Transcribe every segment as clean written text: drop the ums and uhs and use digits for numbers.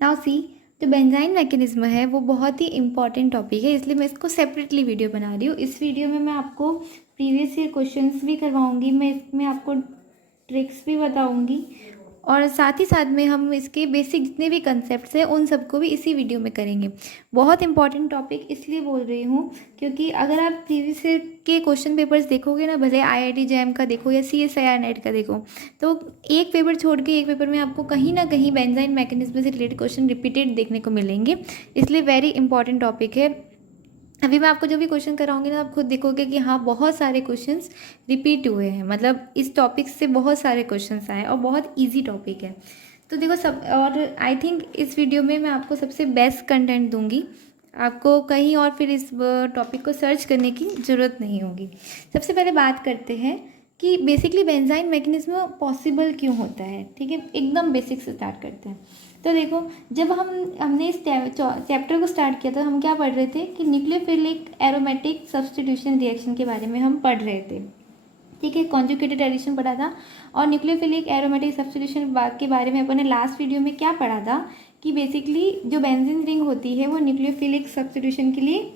Now see, जो benzene mechanism है वो बहुत ही इंपॉर्टेंट टॉपिक है, इसलिए मैं इसको सेपरेटली वीडियो बना रही हूँ। इस वीडियो में मैं आपको प्रीवियस ईयर क्वेश्चंस भी करवाऊँगी, मैं इसमें आपको ट्रिक्स भी बताऊँगी, और साथ ही साथ में हम इसके बेसिक जितने भी कंसेप्ट्स हैं उन सबको भी इसी वीडियो में करेंगे। बहुत इंपॉर्टेंट टॉपिक इसलिए बोल रही हूँ क्योंकि अगर आप प्रीवियस ईयर के क्वेश्चन पेपर्स देखोगे ना, भले IIT जैम का देखो या CSIR नेट का देखो, तो एक पेपर छोड़ के एक पेपर में आपको कहीं ना कहीं बेंजाइन मैकेनिज्म से रिलेटेड क्वेश्चन रिपीटेड देखने को मिलेंगे, इसलिए वेरी इंपॉर्टेंट टॉपिक है। अभी मैं आपको जो भी क्वेश्चन कराऊंगी ना, आप खुद देखोगे कि हाँ बहुत सारे क्वेश्चंस रिपीट हुए हैं, मतलब इस टॉपिक से बहुत सारे क्वेश्चंस आए और बहुत इजी टॉपिक है। तो देखो सब, और आई थिंक इस वीडियो में मैं आपको सबसे बेस्ट कंटेंट दूंगी, आपको कहीं और फिर इस टॉपिक को सर्च करने की ज़रूरत नहीं होगी। सबसे पहले बात करते हैं कि बेसिकली बेंजाइन मैकेनिज्म पॉसिबल क्यों होता है। ठीक है, एकदम बेसिक से स्टार्ट करते हैं। तो देखो, जब हमने इस चैप्टर को स्टार्ट किया था, हम क्या पढ़ रहे थे कि न्यूक्लियोफिलिक एरोमेटिक सब्स्टिट्यूशन रिएक्शन के बारे में हम पढ़ रहे थे। ठीक है, कॉन्जुगेटेड एडिशन पढ़ा था, और न्यूक्लियोफिलिक एरोमेटिक सब्स्टिट्यूशन के बारे में अपन ने लास्ट वीडियो में क्या पढ़ा था कि बेसिकली जो बेंजीन रिंग होती है वो न्यूक्लियोफिलिक सब्स्टिट्यूशन के लिए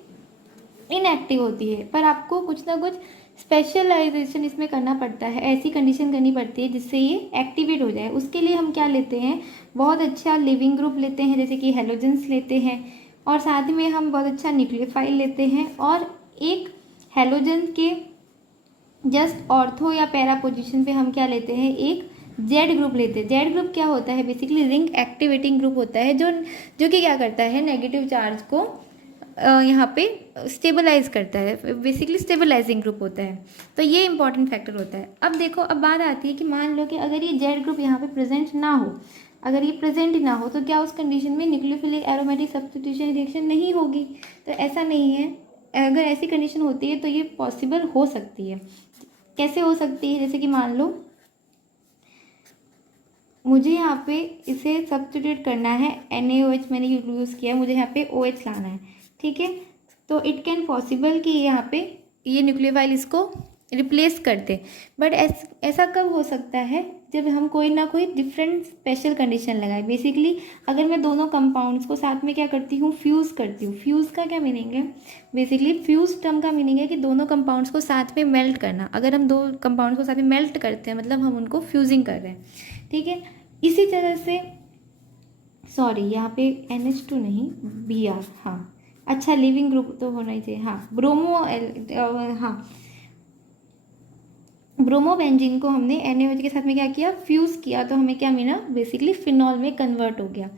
इनएक्टिव होती है, पर आपको कुछ ना कुछ स्पेशलाइजेशन इसमें करना पड़ता है, ऐसी कंडीशन करनी पड़ती है जिससे ये एक्टिवेट हो जाए। उसके लिए हम क्या लेते हैं, बहुत अच्छा लिविंग ग्रुप लेते हैं, जैसे कि हेलोजेंस लेते हैं, और साथ में हम बहुत अच्छा न्यूक्लियोफाइल लेते हैं, और एक हेलोजन के जस्ट ऑर्थो या पैरा पोजीशन पे हम क्या लेते हैं, एक जेड ग्रुप लेते हैं। जेड ग्रुप क्या होता है, बेसिकली रिंग एक्टिवेटिंग ग्रुप होता है, जो कि क्या करता है, नेगेटिव चार्ज को यहाँ पे स्टेबलाइज करता है, बेसिकली स्टेबलाइजिंग ग्रुप होता है। तो ये इंपॉर्टेंट फैक्टर होता है। अब देखो, अब बात आती है कि मान लो कि अगर ये जेड ग्रुप यहाँ पे प्रेजेंट ना हो, अगर ये प्रेजेंट ही ना हो, तो क्या उस कंडीशन में न्यूक्लियोफिलिक एरोमेटिक सब्स्टिट्यूशन रिएक्शन नहीं होगी? तो ऐसा नहीं है। अगर ऐसी कंडीशन होती है तो ये पॉसिबल हो सकती है। कैसे हो सकती है? जैसे कि मान लो मुझे यहाँ पे इसे सब्स्टिट्यूट करना है, NaOH मैंने यूज़ किया, मुझे यहाँ पे OH लाना है। ठीक है, तो इट कैन पॉसिबल कि यहाँ पे ये न्यूक्लियोफाइल इसको रिप्लेस कर दे, बट ऐसा कब हो सकता है, जब हम कोई ना कोई डिफरेंट स्पेशल कंडीशन लगाए। बेसिकली अगर मैं दोनों कंपाउंड्स को साथ में क्या करती हूँ, फ्यूज़ करती हूँ। फ्यूज़ का क्या मीनिंग है, बेसिकली फ्यूज़ टर्म का मीनिंग है कि दोनों कंपाउंड्स को साथ में मेल्ट करना। अगर हम दो कंपाउंड्स को साथ में मेल्ट करते हैं, मतलब हम उनको फ्यूजिंग कर रहे हैं। ठीक है, इसी तरह से, सॉरी यहाँ पे NH2 नहीं, Br, हाँ अच्छा लिविंग ग्रुप तो होना ही चाहिए, हाँ हाँ ब्रोमोबेंजीन को हमने NaOH के साथ में क्या किया, फ्यूज़ किया, तो हमें क्या मिला, बेसिकली फिनॉल में कन्वर्ट हो गया।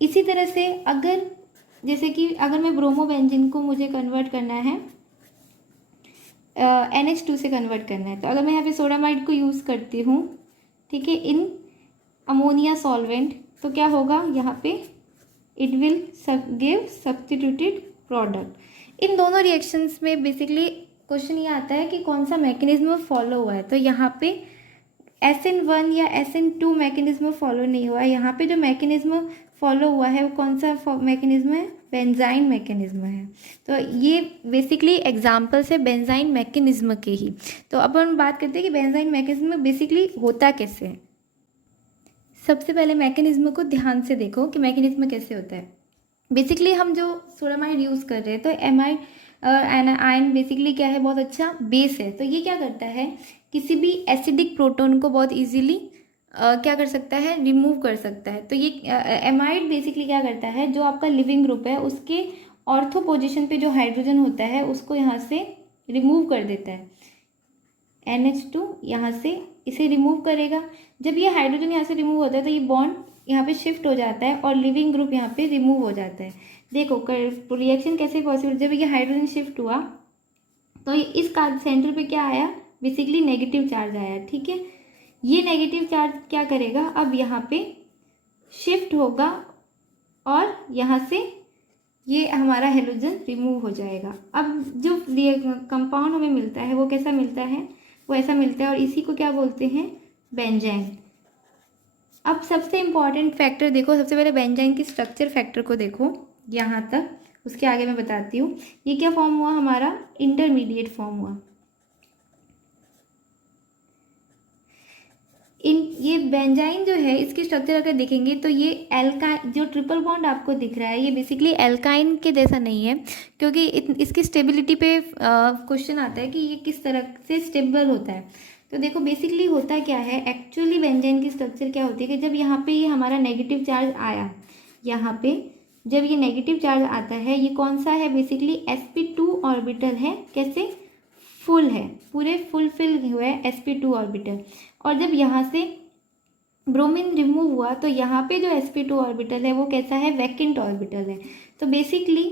इसी तरह से अगर, जैसे कि अगर मैं ब्रोमोबेंजीन को मुझे कन्वर्ट करना है, NH2 से कन्वर्ट करना है, तो अगर मैं यहाँ पे सोडामाइड को यूज़ करती हूँ, ठीक है, इन अमोनिया सॉल्वेंट, तो क्या होगा यहाँ पे, it will give substituted product. इन दोनों रिएक्शंस में बेसिकली क्वेश्चन ये आता है कि कौन सा मैकेनिज्म फॉलो हुआ है। तो यहाँ पे SN1 या SN2 मैकेनिज्म फॉलो नहीं हुआ है, यहाँ पे जो मैकेनिज्म फॉलो हुआ है वो कौन सा मैकेनिज्म है, बेंजाइन मैकेनिज्म है। तो ये बेसिकली एग्जाम्पल्स है बेंजाइन मैकेनिज्म के ही। तो अब हम बात करते हैं कि बेंजाइन मैकेनिज्म बेसिकली होता कैसे है। सबसे पहले मैकेनिज्म को ध्यान से देखो कि मैकेनिज्म कैसे होता है। बेसिकली हम जो सोडामाइड यूज़ कर रहे हैं, तो एमाइड आयन बेसिकली क्या है, बहुत अच्छा बेस है। तो ये क्या करता है, किसी भी एसिडिक प्रोटोन को बहुत इजीली क्या कर सकता है, रिमूव कर सकता है। तो ये एमाइड बेसिकली क्या करता है, जो आपका लिविंग ग्रुप है उसके ऑर्थो पोजिशन पे जो हाइड्रोजन होता है उसको यहाँ से रिमूव कर देता है। NH2 यहाँ से इसे रिमूव करेगा। जब ये हाइड्रोजन यहाँ से रिमूव होता है तो ये बॉन्ड यहाँ पे शिफ्ट हो जाता है और लिविंग ग्रुप यहाँ पे रिमूव हो जाता है। देखो रिएक्शन कैसे पॉसिबल, जब ये हाइड्रोजन शिफ्ट हुआ तो इस सेंटर पे क्या आया, बेसिकली नेगेटिव चार्ज आया। ठीक है, ये नेगेटिव चार्ज क्या करेगा, अब यहाँ पे शिफ्ट होगा और यहाँ से ये हमारा हेलोजन रिमूव हो जाएगा। अब जो कंपाउंड हमें मिलता है वो कैसा मिलता है, वो ऐसा मिलता है, और इसी को क्या बोलते हैं, बेंजाइन। अब सबसे इम्पॉर्टेंट फैक्टर देखो, सबसे पहले बेंजाइन की स्ट्रक्चर फैक्टर को देखो यहाँ तक, उसके आगे मैं बताती हूँ। ये क्या फॉर्म हुआ, हमारा इंटरमीडिएट फॉर्म हुआ। ये बेंजाइन जो है इसकी स्ट्रक्चर अगर देखेंगे तो ये एल्काइन, जो ट्रिपल बॉन्ड आपको दिख रहा है ये बेसिकली एल्काइन के जैसा नहीं है, क्योंकि इसकी स्टेबिलिटी पे क्वेश्चन आता है कि ये किस तरह से स्टेबल होता है। तो देखो बेसिकली होता क्या है, एक्चुअली बेंजाइन की स्ट्रक्चर क्या होती है कि जब यहाँ पे ये हमारा नेगेटिव चार्ज आया, यहाँ पे जब ये नेगेटिव चार्ज आता है, ये कौन सा है, बेसिकली sp2 ऑर्बिटल है, कैसे, फुल है, पूरे फुलफिल हुए है sp2 ऑर्बिटल। और जब यहाँ से ब्रोमीन रिमूव हुआ तो यहाँ पे जो sp2 ऑर्बिटल है वो कैसा है, वैकेंट ऑर्बिटल है। तो बेसिकली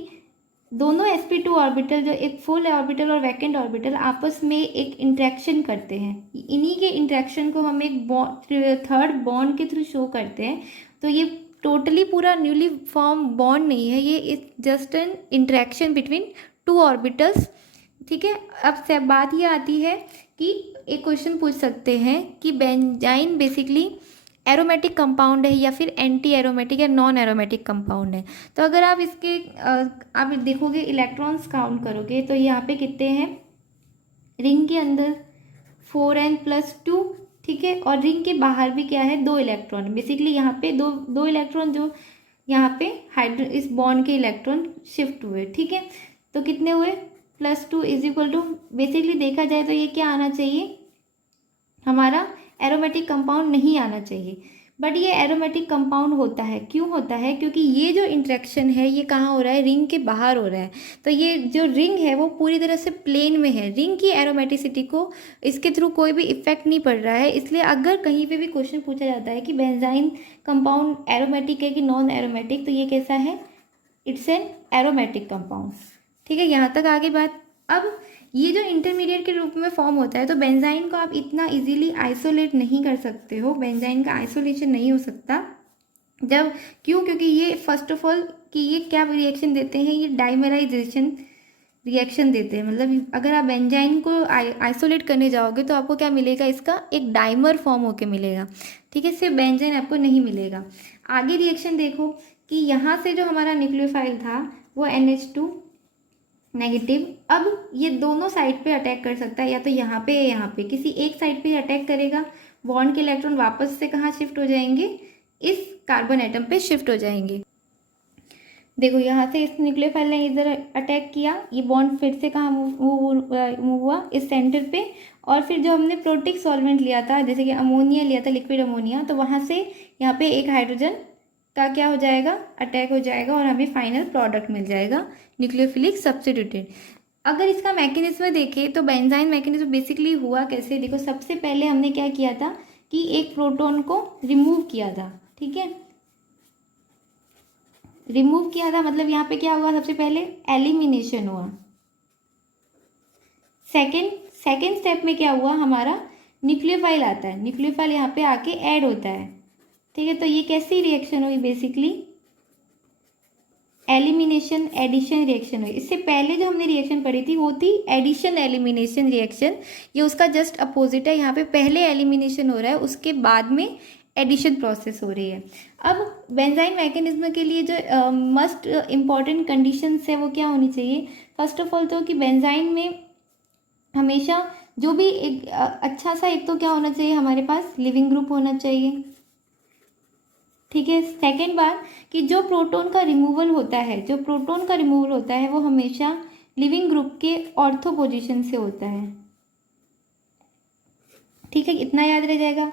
दोनों sp2 ऑर्बिटल, जो एक फुल ऑर्बिटल और वैकेंट ऑर्बिटल, आपस में एक इंट्रैक्शन करते हैं। इन्हीं के इंट्रैक्शन को हम एक थर्ड बॉन्ड के थ्रू शो करते हैं। तो ये टोटली पूरा न्यूली फॉर्म बॉन्ड नहीं है, ये is just an interaction between two orbitals. ठीक है, अब से बात ये आती है कि एक क्वेश्चन पूछ सकते हैं कि बेंजाइन बेसिकली एरोमेटिक कंपाउंड है या फिर एंटी एरोमेटिक या नॉन एरोमेटिक कंपाउंड है। तो अगर आप इसके आप देखोगे, इलेक्ट्रॉन्स काउंट करोगे तो यहाँ पे कितने हैं, रिंग के अंदर 4n+2, ठीक है, और रिंग के बाहर भी क्या है, 2 इलेक्ट्रॉन। बेसिकली यहाँ पे दो इलेक्ट्रॉन जो यहाँ पे इस बॉन्ड के इलेक्ट्रॉन शिफ्ट हुए, ठीक है। तो कितने हुए, +2 = बेसिकली देखा जाए तो ये क्या आना चाहिए, हमारा एरोमेटिक कंपाउंड नहीं आना चाहिए, बट ये एरोमेटिक कंपाउंड होता है। क्यों होता है, क्योंकि ये जो इंट्रैक्शन है ये कहाँ हो रहा है, रिंग के बाहर हो रहा है। तो ये जो रिंग है वो पूरी तरह से प्लेन में है, रिंग की एरोमेटिसिटी को इसके थ्रू कोई भी इफेक्ट नहीं पड़ रहा है। इसलिए अगर कहीं पे भी क्वेश्चन पूछा जाता है कि बेंजाइन कंपाउंड एरोमेटिक है कि नॉन एरोमेटिक, तो ये कैसा है, इट्स एन एरोमेटिक कंपाउंड। ठीक है, यहाँ तक आगे बात। अब ये जो इंटरमीडिएट के रूप में फॉर्म होता है, तो बेंजाइन को आप इतना इजीली आइसोलेट नहीं कर सकते हो, बेंजाइन का आइसोलेशन नहीं हो सकता। जब क्यों, क्योंकि ये फर्स्ट ऑफ ऑल कि ये क्या रिएक्शन देते हैं, ये डाइमराइजेशन रिएक्शन देते हैं। मतलब अगर आप बेंजाइन को आइसोलेट करने जाओगे तो आपको क्या मिलेगा, इसका एक डाइमर फॉर्म होके मिलेगा। ठीक है, सिर्फ बेंजाइन आपको नहीं मिलेगा। आगे रिएक्शन देखो कि यहाँ से जो हमारा न्यूक्लियोफाइल था वो NH2 नेगेटिव, अब ये दोनों साइड पे अटैक कर सकता है, या तो यहाँ पे या यहाँ पे, किसी एक साइड पे अटैक करेगा, बॉन्ड के इलेक्ट्रॉन वापस से कहाँ शिफ्ट हो जाएंगे, इस कार्बन एटम पे शिफ्ट हो जाएंगे। देखो यहाँ से इस न्यूक्लियोफाइल ने इधर अटैक किया, ये बॉन्ड फिर से कहाँ मूव हुआ, इस सेंटर पे। और फिर जो हमने प्रोटिक सॉल्वेंट लिया था, जैसे कि अमोनिया लिया था, लिक्विड अमोनिया, तो वहाँ से यहाँ पे एक हाइड्रोजन का क्या हो जाएगा, अटैक हो जाएगा, और हमें फाइनल प्रोडक्ट मिल जाएगा, न्यूक्लियोफिलिक सब्स्टिट्यूटेड। अगर इसका मैकेनिज्म देखें तो बेंजाइन मैकेनिज्म बेसिकली हुआ कैसे, देखो सबसे पहले हमने क्या किया था कि एक प्रोटॉन को रिमूव किया था। ठीक है, रिमूव किया था, मतलब यहाँ पे क्या हुआ, सबसे पहले एलिमिनेशन हुआ। सेकेंड स्टेप में क्या हुआ, हमारा न्यूक्लियोफाइल आता है, न्यूक्लियोफाइल यहाँ पे आके ऐड होता है। ठीक है, तो ये कैसी रिएक्शन हुई, बेसिकली एलिमिनेशन एडिशन रिएक्शन हुई। इससे पहले जो हमने रिएक्शन पढ़ी थी वो थी एडिशन एलिमिनेशन रिएक्शन, ये उसका जस्ट अपोजिट है। यहाँ पे पहले एलिमिनेशन हो रहा है, उसके बाद में एडिशन प्रोसेस हो रही है। अब बेंजाइन मैकेनिज्म के लिए जो मस्ट इम्पॉर्टेंट कंडीशंस है वो क्या होनी चाहिए, फर्स्ट ऑफ ऑल तो कि बेंजाइन में हमेशा जो भी एक अच्छा सा एक तो क्या होना चाहिए, हमारे पास लिविंग ग्रुप होना चाहिए। ठीक है, सेकेंड बात कि जो प्रोटॉन का रिमूवल होता है, जो प्रोटॉन का रिमूवल होता है वो हमेशा लिविंग ग्रुप के ऑर्थो पोजीशन से होता है। ठीक है, इतना याद रह जाएगा।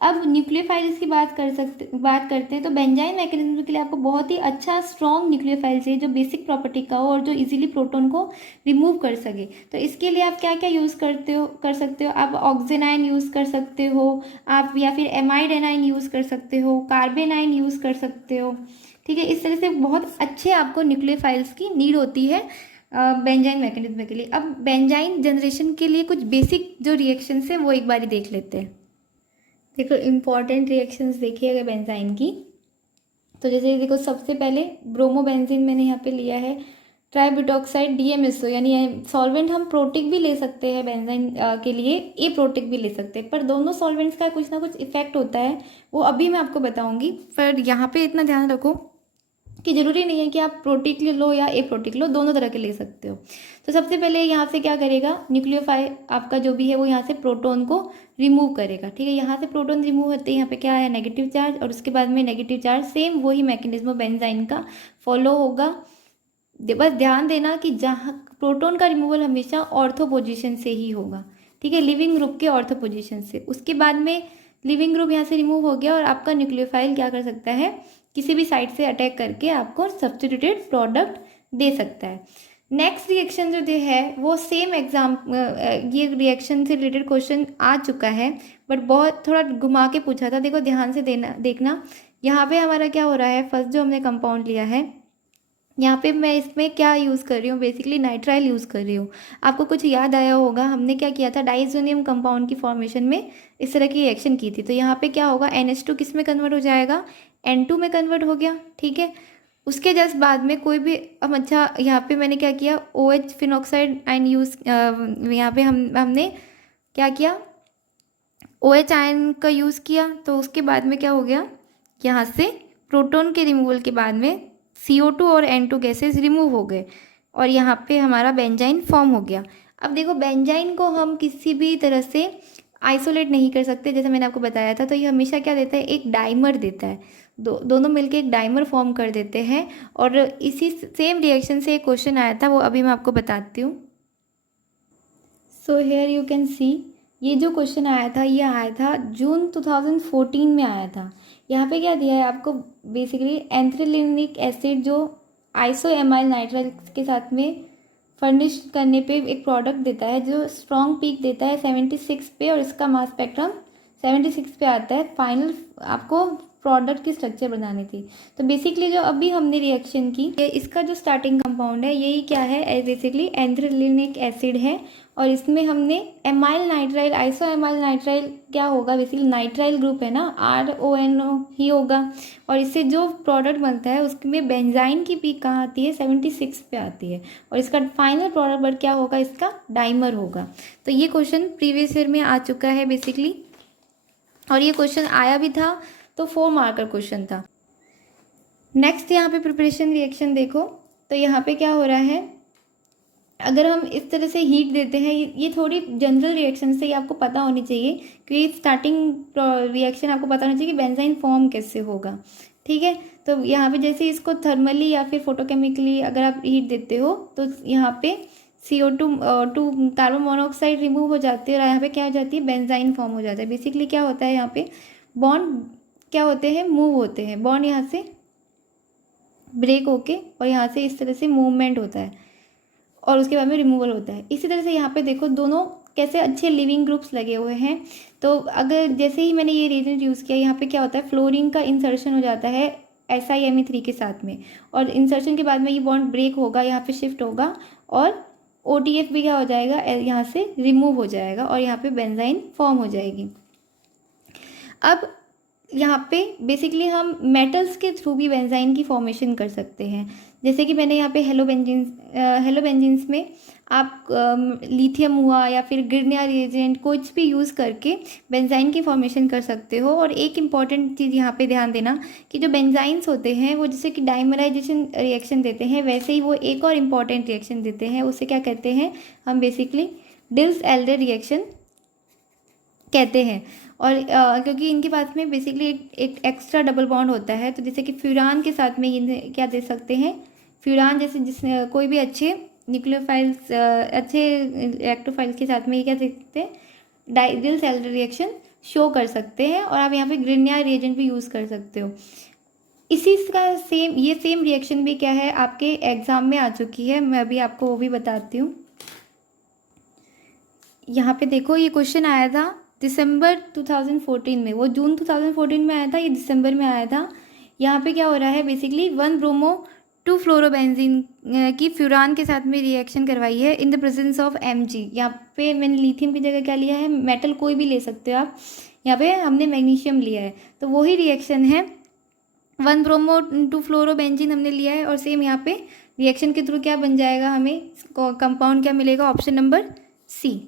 अब न्यूक्लियोफाइल्स की बात करते हैं तो बेंजाइन मैकेनिज्म के लिए आपको बहुत ही अच्छा स्ट्रॉन्ग न्यूक्लियोफाइल चाहिए जो बेसिक प्रॉपर्टी का हो और जो इजीली प्रोटॉन को रिमूव कर सके। तो इसके लिए आप क्या क्या यूज़ कर सकते हो, आप ऑक्सीनाइन यूज़ कर सकते हो आप, या फिर एमाइड एनाइन यूज़ कर सकते हो, कार्बेनाइन यूज़ कर सकते हो। ठीक है, इस तरह से बहुत अच्छे आपको न्यूक्लियोफाइल्स की नीड होती है बेंजाइन मैकेनिज्म के लिए। अब बेंजाइन जनरेशन के लिए कुछ बेसिक जो रिएक्शंस है वो एक बार देख लेते हैं। देखो इम्पॉर्टेंट रिएक्शंस देखिए अगर बेंजाइन की, तो जैसे देखो सबसे पहले ब्रोमोबेंजीन मैंने यहाँ पे लिया है, ट्राईब्यूटॉक्साइड DMSO, यानी सॉल्वेंट हम प्रोटिक भी ले सकते हैं बेंजाइन के लिए, ए प्रोटिक भी ले सकते हैं, पर दोनों सॉल्वेंट्स का कुछ ना कुछ इफेक्ट होता है, वो अभी मैं आपको बताऊंगी। पर यहाँ पे इतना ध्यान रखो कि ज़रूरी नहीं है कि आप प्रोटीक लो या ए प्रोटीक लो, दोनों तरह के ले सकते हो। तो सबसे पहले यहाँ से क्या करेगा, न्यूक्लियोफाइल आपका जो भी है वो यहाँ से प्रोटॉन को रिमूव करेगा, ठीक है। यहाँ से प्रोटॉन रिमूव होते हैं, यहाँ पे क्या है नेगेटिव चार्ज, और उसके बाद में नेगेटिव चार्ज सेम वही मैकेनिज्म बेंजाइन का फॉलो होगा। बस ध्यान देना कि जहाँ प्रोटॉन का रिमूवल हमेशा ऑर्थो पोजीशन से ही होगा, ठीक है, लिविंग ग्रुप के ऑर्थो पोजीशन से। उसके बाद में लिविंग ग्रुप यहाँ से रिमूव हो गया और आपका न्यूक्लियोफाइल क्या कर सकता है, किसी भी साइड से अटैक करके आपको सब्स्टिट्यूटेड प्रोडक्ट दे सकता है। नेक्स्ट रिएक्शन जो है वो सेम एग्जाम, ये रिएक्शन से रिलेटेड क्वेश्चन आ चुका है बट बहुत थोड़ा घुमा के पूछा था। देखो ध्यान से देखना यहाँ पे हमारा क्या हो रहा है, फर्स्ट जो हमने कंपाउंड लिया है यहाँ पे मैं इसमें क्या यूज़ कर रही हूँ, बेसिकली नाइट्राइल यूज़ कर रही हूँ। आपको कुछ याद आया होगा हमने क्या किया था, डाइज़ोनियम कंपाउंड की फॉर्मेशन में इस तरह की रिएक्शन की थी। तो यहाँ पे क्या होगा, NH2 किस में कन्वर्ट हो जाएगा, N2 में कन्वर्ट हो गया, ठीक है। उसके जस्ट बाद में कोई भी अब अच्छा यहाँ पे मैंने क्या किया, OH फिनॉक्साइड आयन यूज़, यहाँ पे हमने क्या किया, OH आयन का यूज़ किया। तो उसके बाद में क्या हो गया, यहाँ से प्रोटॉन के रिमूवल के बाद में CO2 और N2 गैसेस रिमूव हो गए और यहाँ पे हमारा बेंजाइन फॉर्म हो गया। अब देखो बेंजाइन को हम किसी भी तरह से आइसोलेट नहीं कर सकते, जैसे मैंने आपको बताया था। तो ये हमेशा क्या देता है, एक डाइमर देता है, दोनों मिलके एक डाइमर फॉर्म कर देते हैं। और इसी सेम रिएक्शन से एक क्वेश्चन आया था, वो अभी मैं आपको बताती हूँ। So here you can see, ये जो क्वेश्चन आया था ये आया था जून 2014 में आया था। यहाँ पे क्या दिया है आपको, बेसिकली एंथ्रेलिनिक एसिड जो आइसोएमाइल नाइट्राइल के साथ में फर्निश करने पे एक प्रोडक्ट देता है जो स्ट्रॉन्ग पीक देता है 76 पे, और इसका मास स्पेक्ट्रम 76 पे आता है। फाइनल आपको प्रोडक्ट की स्ट्रक्चर बनानी थी। तो बेसिकली जो अभी हमने रिएक्शन की, इसका जो स्टार्टिंग कंपाउंड है यही क्या है, बेसिकली एंथ्रेलिनिक एसिड है। और इसमें हमने amyl nitrile, iso amyl nitrile क्या होगा, बेसिकली नाइट्राइल ग्रुप है ना, RONO ही होगा। और इससे जो प्रोडक्ट बनता है उसमें बेंजाइन की पीक कहाँ आती है, 76 पे आती है। और इसका फाइनल प्रोडक्ट बट क्या होगा, इसका डाइमर होगा। तो ये क्वेश्चन प्रीवियस ईयर में आ चुका है बेसिकली, और ये क्वेश्चन आया भी था, तो 4 मार्कर क्वेश्चन था। नेक्स्ट यहाँ पे प्रिपरेशन रिएक्शन देखो, तो यहाँ पे क्या हो रहा है, अगर हम इस तरह से हीट देते हैं, ये थोड़ी जनरल रिएक्शन से ये आपको पता होनी चाहिए, क्योंकि स्टार्टिंग रिएक्शन आपको पता होना चाहिए कि बेंजाइन फॉर्म कैसे होगा, ठीक है। तो यहाँ पे जैसे इसको थर्मली या फिर फोटोकेमिकली अगर आप हीट देते हो तो यहाँ पे CO2 कार्बन मोनोऑक्साइड रिमूव हो जाती है और यहाँ पे क्या हो जाती है, बेंजाइन फॉर्म हो जाता है। बेसिकली क्या होता है, यहाँ पे बॉन्ड क्या होते हैं, मूव होते हैं, बॉन्ड यहाँ से ब्रेक होके और यहाँ से इस तरह से मूवमेंट होता है और उसके बाद में रिमूवल होता है। इसी तरह से यहाँ पे देखो दोनों कैसे अच्छे लिविंग ग्रुप्स लगे हुए हैं। तो अगर जैसे ही मैंने ये रिएजेंट यूज़ किया, यहाँ पे क्या होता है, फ्लोरीन का इंसर्शन हो जाता है SiMe3 के साथ में, और इंसर्शन के बाद में ये बॉन्ड ब्रेक होगा, यहाँ पे शिफ्ट होगा और OTF भी क्या हो जाएगा, यहाँ से रिमूव हो जाएगा और यहाँ पे बेंजाइन फॉर्म हो जाएगी। अब यहाँ पे बेसिकली हम मेटल्स के थ्रू भी बेंजाइन की फॉर्मेशन कर सकते हैं। जैसे कि मैंने यहाँ पे हेलोबेंजीन्स में आप लिथियम हुआ या फिर गिरनिया रिएजेंट कुछ भी यूज़ करके बेंजाइन की फॉर्मेशन कर सकते हो। और एक इम्पॉर्टेंट चीज़ यहाँ पे ध्यान देना कि जो बेंजाइन्स होते हैं वो जैसे कि डाइमराइजेशन रिएक्शन देते हैं, वैसे ही वो एक और इम्पॉर्टेंट रिएक्शन देते हैं, उसे क्या कहते हैं हम, बेसिकली डिल्स-एल्डर रिएक्शन कहते हैं। और क्योंकि इनके पास में बेसिकली एक एक्स्ट्रा डबल बॉन्ड होता है, तो जैसे कि फ्यूरान के साथ में ये क्या दे सकते हैं, फ्यूरान जैसे जिसने कोई भी अच्छे न्यूक्लियोफाइल्स, अच्छे इलेक्ट्रोफाइल्स के साथ में ये क्या दे सकते हैं, डिल्स-एल्डर रिएक्शन शो कर सकते हैं। और आप यहाँ पे ग्रिग्नियर रिएजेंट भी यूज़ कर सकते हो। इसी का सेम रिएक्शन भी क्या है आपके एग्जाम में आ चुकी है, मैं अभी आपको वो भी बताती हूँ। यहाँ पे देखो ये क्वेश्चन आया था दिसंबर 2014 में, वो जून 2014 में आया था, ये दिसंबर में आया था। यहाँ पे क्या हो रहा है, बेसिकली 1-bromo-2-फ्लोरोबेंजीन की फ्यूरान के साथ में रिएक्शन करवाई है in the presence of Mg। यहाँ पे मैंने लिथियम की जगह क्या लिया है, मेटल कोई भी ले सकते हो आप, यहाँ पे हमने मैग्नीशियम लिया है। तो वही रिएक्शन है, 1-bromo-2-फ्लोरोबेंजीन हमने लिया है और सेम यहाँ पे रिएक्शन के थ्रू क्या बन जाएगा, हमें कंपाउंड क्या मिलेगा, ऑप्शन नंबर C।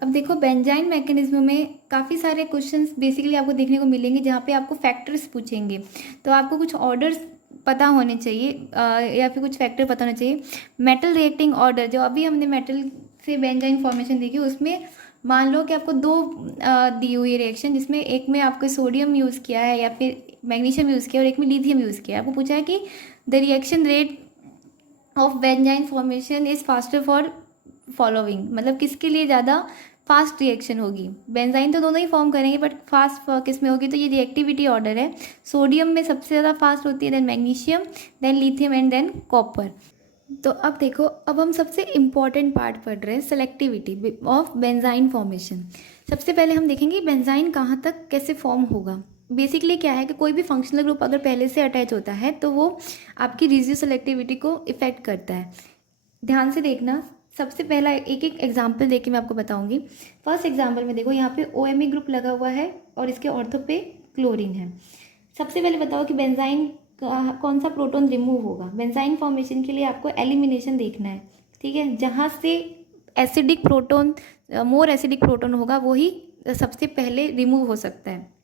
अब देखो बेंजाइन मैकेनिज्म में काफ़ी सारे क्वेश्चंस बेसिकली आपको देखने को मिलेंगे जहाँ पे आपको फैक्टर्स पूछेंगे, तो आपको कुछ ऑर्डर्स पता होने चाहिए या फिर कुछ फैक्टर पता होने चाहिए। मेटल रिएक्टिंग ऑर्डर, जो अभी हमने मेटल से बेंजाइन फॉर्मेशन देखी, उसमें मान लो कि आपको दो दी हुई रिएक्शन, जिसमें एक में आपको सोडियम यूज़ किया है या फिर मैग्नीशियम यूज़ किया और एक में लिथियम यूज़ किया है। आपको पूछा है कि the reaction rate of benzene formation is faster for following, मतलब किसके लिए ज़्यादा फास्ट रिएक्शन होगी। बेंजाइन तो दोनों ही फॉर्म करेंगे बट फास्ट किस में होगी, तो ये रिएक्टिविटी ऑर्डर है। सोडियम में सबसे ज़्यादा फास्ट होती है, then magnesium, then lithium and then copper. तो अब देखो, अब हम सबसे इम्पॉर्टेंट पार्ट पढ़ रहे हैं, सेलेक्टिविटी ऑफ बेंजाइन फॉर्मेशन। सबसे पहले हम देखेंगे बेंजाइन कहाँ तक कैसे फॉर्म होगा। बेसिकली क्या है कि कोई भी फंक्शनल ग्रुप अगर पहले से अटैच होता है तो वो आपकी रिजिड सेलेक्टिविटी को इफेक्ट करता है। ध्यान से देखना, सबसे पहला एक एक एग्जाम्पल देके मैं आपको बताऊंगी। फर्स्ट एग्जाम्पल में देखो, यहाँ पे OMe ग्रुप लगा हुआ है और इसके ऑर्थो पे क्लोरीन है। सबसे पहले बताओ कि बेंजाइन का कौन सा प्रोटॉन रिमूव होगा। बेंजाइन फॉर्मेशन के लिए आपको एलिमिनेशन देखना है, ठीक है। जहाँ से acidic proton, more acidic proton होगा वही सबसे पहले रिमूव हो सकता है,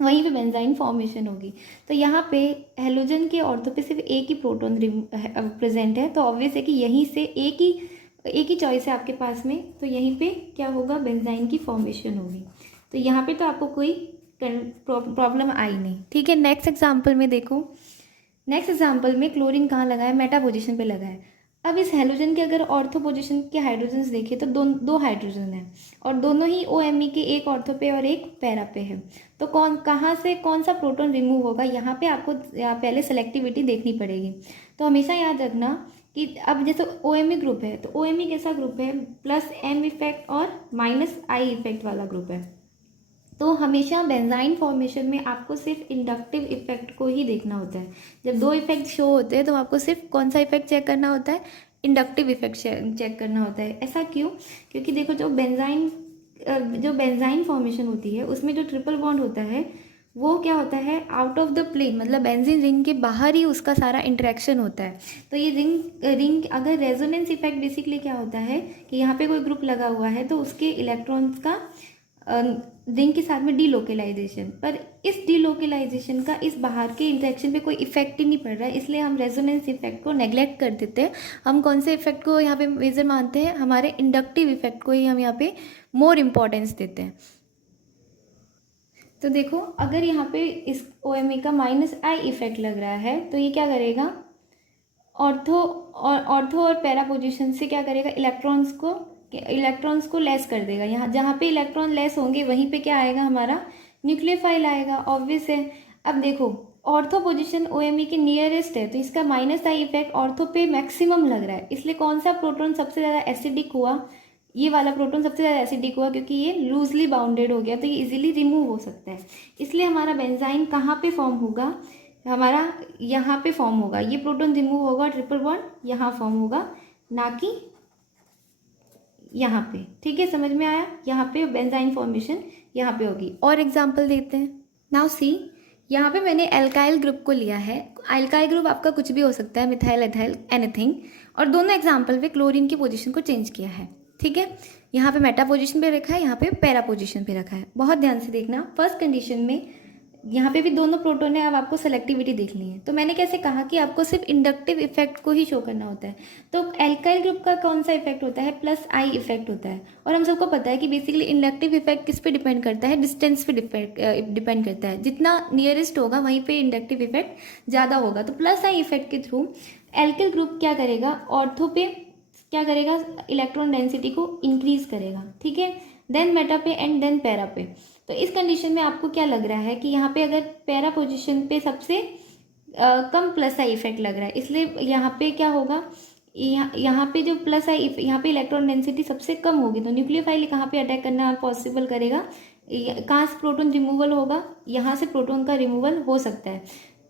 वहीं पे बेंजाइन फॉर्मेशन होगी। तो यहाँ पे हेलोजन के ऑर्थो पे सिर्फ एक ही प्रोटॉन प्रेजेंट है, तो ऑब्वियस है कि यहीं से एक ही चॉइस है आपके पास में, तो यहीं पे क्या होगा, बेंजाइन की फॉर्मेशन होगी। तो यहाँ पे तो आपको कोई प्रॉब्लम आई नहीं, ठीक है। नेक्स्ट एग्जाम्पल में देखो, नेक्स्ट एग्जाम्पल में क्लोरीन कहाँ लगा है, मेटा पोजिशन पे लगा है। अब इस हेलोजन के अगर ऑर्थो पोजिशन के हाइड्रोजन्स देखें तो दो हाइड्रोजन हैं और दोनों ही OMe के, एक ऑर्थो पे और एक पैरा पे है। तो कहाँ से कौन सा प्रोटॉन रिमूव होगा, यहाँ पे आपको पहले सेलेक्टिविटी देखनी पड़ेगी। तो हमेशा याद रखना कि अब जैसे OMe ग्रुप है, तो OMe कैसा ग्रुप है, +M इफेक्ट और -I इफेक्ट वाला ग्रुप है। तो हमेशा बेंजाइन फॉर्मेशन में आपको सिर्फ इंडक्टिव इफेक्ट को ही देखना होता है। जब दो इफेक्ट शो होते हैं तो आपको सिर्फ कौन सा इफेक्ट चेक करना होता है, इंडक्टिव इफेक्ट चेक करना होता है। ऐसा क्यों, क्योंकि देखो जो बेंजाइन फॉर्मेशन होती है उसमें जो ट्रिपल बॉन्ड होता है वो क्या होता है, आउट ऑफ द प्लेन, मतलब बेंजीन रिंग के बाहर ही उसका सारा इंटरेक्शन होता है। तो ये रिंग अगर रेजोनेंस इफेक्ट, बेसिकली क्या होता है कि यहाँ पे कोई ग्रुप लगा हुआ है तो उसके इलेक्ट्रॉन्स का रिंग के साथ में डीलोकेलाइजेशन, पर इस डीलोकेलाइजेशन का इस बाहर के इंटरेक्शन पे कोई इफेक्ट ही नहीं पड़ रहा है, इसलिए हम रेजोनेंस इफेक्ट को नेग्लेक्ट कर देते हैं। हम कौन से इफेक्ट को यहाँ पे मेजर मानते हैं, हमारे इंडक्टिव इफेक्ट को ही हम यहाँ पे मोर इम्पोर्टेंस देते हैं। तो देखो, अगर यहाँ पे इस OMe का -I इफेक्ट लग रहा है तो ये क्या करेगा, ऑर्थो और पैरा पोजिशन से क्या करेगा, इलेक्ट्रॉन्स को लेस कर देगा। यहाँ जहाँ पे इलेक्ट्रॉन लेस होंगे वहीं पे क्या आएगा, हमारा न्यूक्लियोफाइल आएगा, ऑब्वियस है। अब देखो, ऑर्थो पोजिशन OMe के नियरेस्ट है तो इसका -I इफेक्ट ऑर्थो पे मैक्सिमम लग रहा है, इसलिए कौन सा प्रोटॉन सबसे ज़्यादा एसिडिक हुआ, ये वाला प्रोटॉन सबसे ज़्यादा एसिडिक हुआ, क्योंकि ये लूजली बाउंडेड हो गया तो ये इजीली रिमूव हो सकता है। इसलिए हमारा बेंजाइन कहाँ पे फॉर्म होगा, हमारा यहाँ पे फॉर्म होगा, ये प्रोटॉन रिमूव होगा, ट्रिपल बॉन्ड यहाँ फॉर्म होगा, ना कि यहाँ पे, ठीक है। समझ में आया, यहाँ पे बेंजाइन फॉर्मेशन यहाँ पे होगी। और एग्जाम्पल देते हैं। नाउ सी, यहाँ पे मैंने एल्काइल ग्रुप को लिया है। एल्काइल ग्रुप आपका कुछ भी हो सकता है, मिथाइल, एथाइल, एनीथिंग, और दोनों एग्जाम्पल पे क्लोरीन की पोजीशन को चेंज किया है, ठीक है। यहाँ पे मेटा पोजीशन पे रखा है, यहाँ पे पैरा पोजीशन पे रखा है। बहुत ध्यान से देखना, फर्स्ट कंडीशन में यहाँ पे भी दोनों प्रोटॉन है, अब आपको सेलेक्टिविटी देखनी है। तो मैंने कैसे कहा कि आपको सिर्फ इंडक्टिव इफेक्ट को ही शो करना होता है। तो एल्काइल ग्रुप का कौन सा इफेक्ट होता है, +I इफेक्ट होता है। और हम सबको पता है कि बेसिकली इंडक्टिव इफेक्ट किस पे डिपेंड करता है, डिस्टेंस पे डिपेंड करता है। जितना नियरेस्ट होगा वहीं पे इंडक्टिव इफेक्ट ज़्यादा होगा। तो +I इफेक्ट के थ्रू एल्काइल ग्रुप क्या करेगा, ऑर्थो पे क्या करेगा, इलेक्ट्रॉन डेंसिटी को इंक्रीज करेगा, ठीक है। देन मेटा पे एंड देन पैरा पे। तो इस कंडीशन में आपको क्या लग रहा है कि यहाँ पे अगर पैरा पोजीशन पे सबसे कम +I इफेक्ट लग रहा है, इसलिए यहाँ पे क्या होगा, यहाँ पे जो +I, यहाँ पे इलेक्ट्रॉन डेंसिटी सबसे कम होगी, तो न्यूक्लियोफाइल कहाँ पे अटैक करना पॉसिबल करेगा, कहाँ से प्रोटॉन रिमूवल होगा, यहाँ से प्रोटॉन का रिमूवल हो सकता है,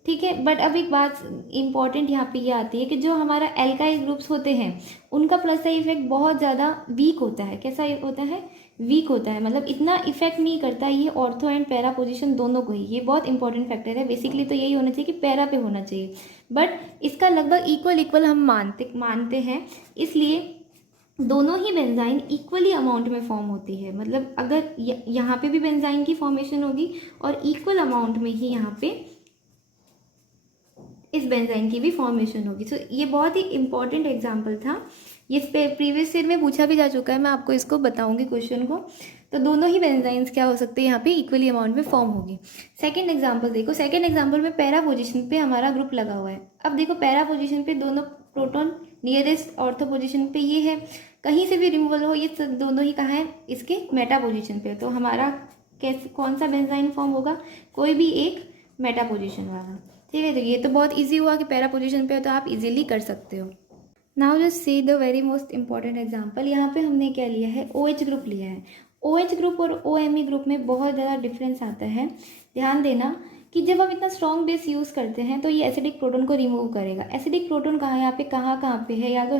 ठीक है। बट अब एक बात इंपॉर्टेंट यहाँ पे ये आती है कि जो हमारा एल्काइल ग्रुप्स होते हैं उनका +I इफेक्ट बहुत ज़्यादा वीक होता है। कैसा होता है, वीक होता है, मतलब इतना इफेक्ट नहीं करता ये ऑर्थो एंड पैरा पोजीशन दोनों को ही। ये बहुत इंपॉर्टेंट फैक्टर है। बेसिकली तो यही होना चाहिए कि पैरा पे होना चाहिए, बट इसका लगभग इक्वल हम मानते हैं। इसलिए दोनों ही बेंजाइन इक्वली अमाउंट में फॉर्म होती है, मतलब अगर यहाँ पे भी बेंजाइन की फॉर्मेशन होगी और इक्वल अमाउंट में ही यहाँ पे इस बेंजाइन की भी फॉर्मेशन होगी। तो ये बहुत ही इंपॉर्टेंट एग्जांपल था, ये प्रीवियस ईयर में पूछा भी जा चुका है, मैं आपको इसको बताऊंगी क्वेश्चन को। तो दोनों ही बेंजाइन्स क्या हो सकते हैं यहाँ पे इक्वली अमाउंट में फॉर्म होगी। सेकंड एग्जांपल देखो, सेकंड एग्जांपल में पैरा पोजीशन पे हमारा ग्रुप लगा हुआ है। अब देखो पैरा पोजीशन पे दोनों प्रोटॉन नियरेस्ट ऑर्थो पोजीशन पे ये है, कहीं से भी रिमूवल हो ये दोनों ही कहाँ है, इसके मेटा पोजीशन पे। तो हमारा कैसे कौन सा बेंजाइन फॉर्म होगा, कोई भी एक मेटा पोजीशन वाला। ठीक है, तो ये तो बहुत इजी हुआ कि पैरा पोजीशन पे हो तो आप इजीली कर सकते हो। Now just see the very most important example. यहाँ पे हमने क्या लिया है, OH ग्रुप लिया है। OH ग्रुप और OMe ग्रुप में बहुत ज़्यादा डिफरेंस आता है। ध्यान देना कि जब हम इतना स्ट्रॉन्ग बेस यूज़ करते हैं तो ये एसिडिक प्रोटोन को रिमूव करेगा। एसिडिक प्रोटोन कहाँ है, यहाँ पे कहाँ पे है, या तो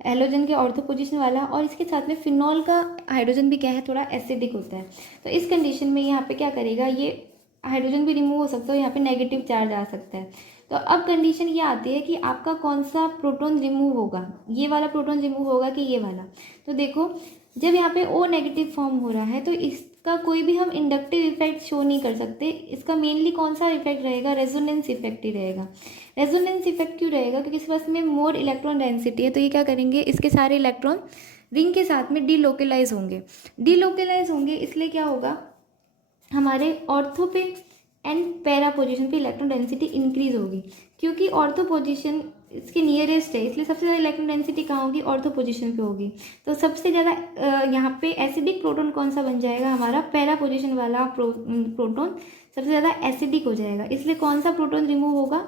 हेलोजन के ऑर्थो पोजीशन वाला, और इसके साथ में फिनॉल का हाइड्रोजन भी क्या है, थोड़ा एसिडिक होता है। तो इस कंडीशन में यहाँ पे क्या करेगा, ये हाइड्रोजन भी रिमूव हो सकता है, यहाँ पे नेगेटिव चार्ज आ सकता है। तो अब कंडीशन ये आती है कि आपका कौन सा प्रोटॉन रिमूव होगा, ये वाला प्रोटॉन रिमूव होगा कि ये वाला। तो देखो जब यहाँ पे O नेगेटिव फॉर्म हो रहा है तो इसका कोई भी हम इंडक्टिव इफेक्ट शो नहीं कर सकते। इसका मेनली कौन सा इफेक्ट रहेगा, रेजोनेंस इफेक्ट ही रहेगा। रेजोनेंस इफेक्ट क्यों रहेगा, क्योंकि इस पास में मोर इलेक्ट्रॉन डेंसिटी है। तो ये क्या करेंगे, इसके सारे इलेक्ट्रॉन रिंग के साथ में डीलोकलाइज होंगे। इसलिए क्या होगा, हमारे ऑर्थो पे एंड पैरा पोजीशन पे इलेक्ट्रॉन डेंसिटी इंक्रीज होगी, क्योंकि ऑर्थो पोजीशन इसके नियरेस्ट है, इसलिए सबसे ज़्यादा इलेक्ट्रॉन डेंसिटी कहाँ होगी, ऑर्थो पोजीशन पे होगी। तो सबसे ज़्यादा यहाँ पे एसिडिक प्रोटॉन कौन सा बन जाएगा, हमारा पैरा पोजीशन वाला प्रोटॉन सबसे ज़्यादा एसिडिक हो जाएगा। इसलिए कौन सा प्रोटॉन रिमूव होगा,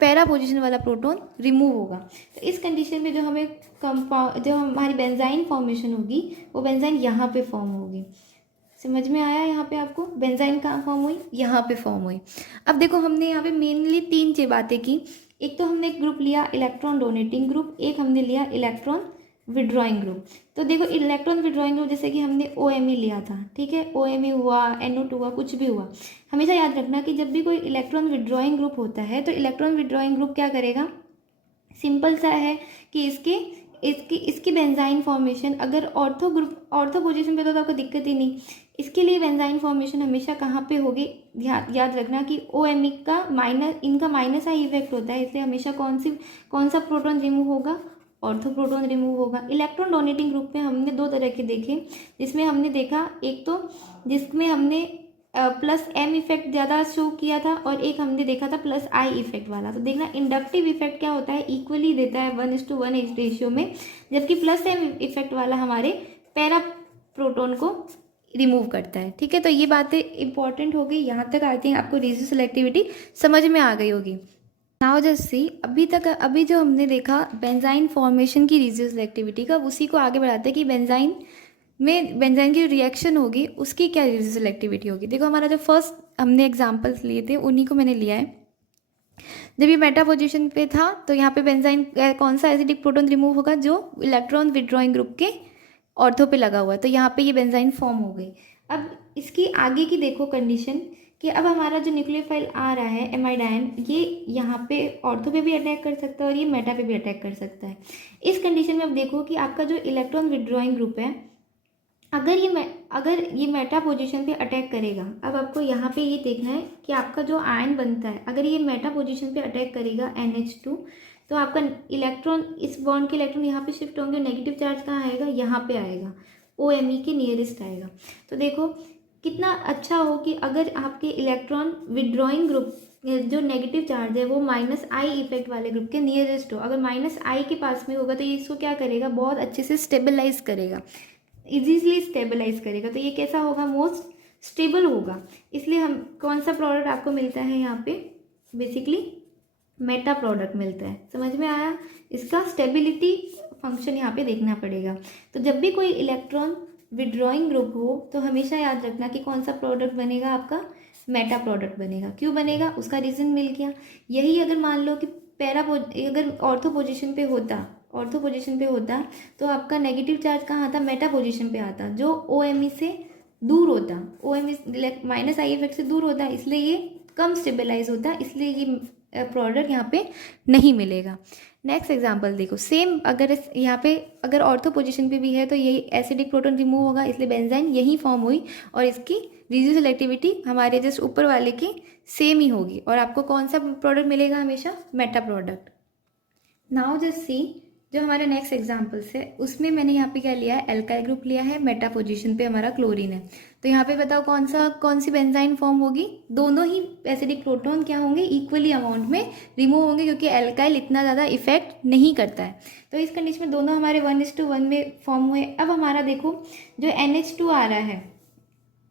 पैरा पोजीशन वाला प्रोटॉन रिमूव होगा। तो इस कंडीशन में जो हमारी बेंजाइन फॉर्मेशन होगी वो बेंजाइन यहाँ पे फॉर्म होगी। समझ में आया, यहाँ पे आपको बेंजाइन कहाँ फॉर्म हुई, यहाँ पे फॉर्म हुई। अब देखो हमने यहाँ पे मेनली 3 बातें की। एक तो हमने एक ग्रुप लिया इलेक्ट्रॉन डोनेटिंग ग्रुप, एक हमने लिया इलेक्ट्रॉन विड्रॉइंग ग्रुप। तो देखो इलेक्ट्रॉन विड्रॉइंग ग्रुप जैसे कि हमने OMe लिया था, ठीक है, OMe हुआ, NO2 हुआ, कुछ भी हुआ, हमेशा याद रखना कि जब भी कोई इलेक्ट्रॉन विड्रॉइंग ग्रुप होता है तो इलेक्ट्रॉन विड्रॉइंग ग्रुप क्या करेगा, सिंपल सा है कि इसकी बेंजाइन फॉर्मेशन अगर ऑर्थो पोजीशन पे तो आपको दिक्कत ही नहीं। इसके लिए बेंजाइन फॉर्मेशन हमेशा कहाँ पे होगी, याद रखना कि OMe का इनका माइनस आई इफेक्ट होता है, इसलिए हमेशा कौन सा प्रोटॉन रिमूव होगा, ऑर्थो प्रोटॉन रिमूव होगा। इलेक्ट्रॉन डोनेटिंग ग्रुप में हमने 2 तरह के देखे, जिसमें हमने देखा एक तो जिसमें हमने +M इफेक्ट ज़्यादा शो किया था, और एक हमने देखा था +I इफेक्ट वाला। तो देखना इंडक्टिव इफेक्ट क्या होता है, इक्वली देता है 1:1 रेशियो में, जबकि +M इफेक्ट वाला हमारे पैरा प्रोटॉन को रिमूव करता है। ठीक है, तो ये बातें इंपॉर्टेंट हो गई। यहाँ तक आई थिंक आपको रेशियो सेलेक्टिविटी समझ में आ गई होगी। नाउ जस्ट सी, अभी जो हमने देखा बेंजाइन फॉर्मेशन की रेशियो सेलेक्टिविटी का, उसी को आगे बढ़ाते हैं कि बेंजाइन की रिएक्शन होगी उसकी क्या रेशियो सेलेक्टिविटी होगी। देखो हमारा जो फर्स्ट हमने एग्जांपल्स लिए थे उन्हीं को मैंने लिया है। जब ये मेटा पोजीशन पे था तो यहाँ पे बेंजाइन कौन सा एसिडिक प्रोटॉन रिमूव होगा, जो इलेक्ट्रॉन विड्रॉइंग ग्रुप के ऑर्थो पे लगा हुआ है। तो यहाँ पे ये बेंजाइन फॉर्म हो गई। अब इसकी आगे की देखो कंडीशन कि अब हमारा जो न्यूक्लियोफाइल आ रहा है एमाइडाइन, ये यहाँ पे ऑर्थो पे भी अटैक कर सकता है और ये मेटा पे भी अटैक कर सकता है। इस कंडीशन में अब देखो कि आपका जो इलेक्ट्रॉन विड्रॉइंग ग्रुप है, अगर ये मेटा पोजीशन पे अटैक करेगा, अब आपको यहाँ पे ये देखना है कि आपका जो आयन बनता है, अगर ये मेटा पोजीशन पे अटैक करेगा NH2, तो आपका इलेक्ट्रॉन, इस बॉन्ड के इलेक्ट्रॉन यहाँ पे शिफ्ट होंगे, नेगेटिव चार्ज कहाँ आएगा, यहाँ पे आएगा, OMe के नियरेस्ट आएगा। तो देखो कितना अच्छा हो कि अगर आपके इलेक्ट्रॉन विड्रॉइंग ग्रुप जो नेगेटिव चार्ज है वो -I इफेक्ट वाले ग्रुप के नियरेस्ट हो। अगर -I के पास में होगा तो ये इसको क्या करेगा, बहुत अच्छे से स्टेबलाइज करेगा, इजीली स्टेबलाइज करेगा। तो ये कैसा होगा, मोस्ट स्टेबल होगा। इसलिए हम कौन सा प्रोडक्ट आपको मिलता है यहाँ पे, बेसिकली मेटा प्रोडक्ट मिलता है। समझ में आया, इसका स्टेबिलिटी फंक्शन यहाँ पे देखना पड़ेगा। तो जब भी कोई इलेक्ट्रॉन विड्रॉइंग ग्रुप हो तो हमेशा याद रखना कि कौन सा प्रोडक्ट बनेगा, आपका मेटा प्रोडक्ट बनेगा। क्यों बनेगा, उसका रीज़न मिल गया। यही अगर मान लो कि अगर ऑर्थो पोजीशन पे होता तो आपका नेगेटिव चार्ज कहाँ आता, मेटा पोजीशन पे आता, जो OMe से दूर होता, OMe -I इफेक्ट से दूर होता, इसलिए ये कम स्टेबलाइज होता, इसलिए ये प्रोडक्ट यहाँ पे नहीं मिलेगा। नेक्स्ट एग्जांपल देखो, सेम अगर यहाँ पे अगर ऑर्थो पोजीशन पे भी है तो यही एसिडिक प्रोटोन रिमूव होगा, इसलिए बेंजाइन यही फॉर्म हुई और इसकी रेडियल एक्टिविटी हमारे जस्ट ऊपर वाले की सेम ही होगी और आपको कौन सा प्रोडक्ट मिलेगा, हमेशा Meta product. Now just see, जो हमारा नेक्स्ट एग्जाम्पल्स है उसमें मैंने यहाँ पे क्या लिया है, एल्काइल ग्रुप लिया है, मेटा पोजीशन पे हमारा क्लोरीन है। तो यहाँ पे बताओ कौन सी बेंजाइन फॉर्म होगी, दोनों ही एसिडिक प्रोटोन क्या होंगे, इक्वली अमाउंट में रिमूव होंगे क्योंकि एल्काइल इतना ज़्यादा इफेक्ट नहीं करता है। तो इस कंडीशन में दोनों हमारे 1:1 में फॉर्म हुए। अब हमारा देखो जो NH2 आ रहा है,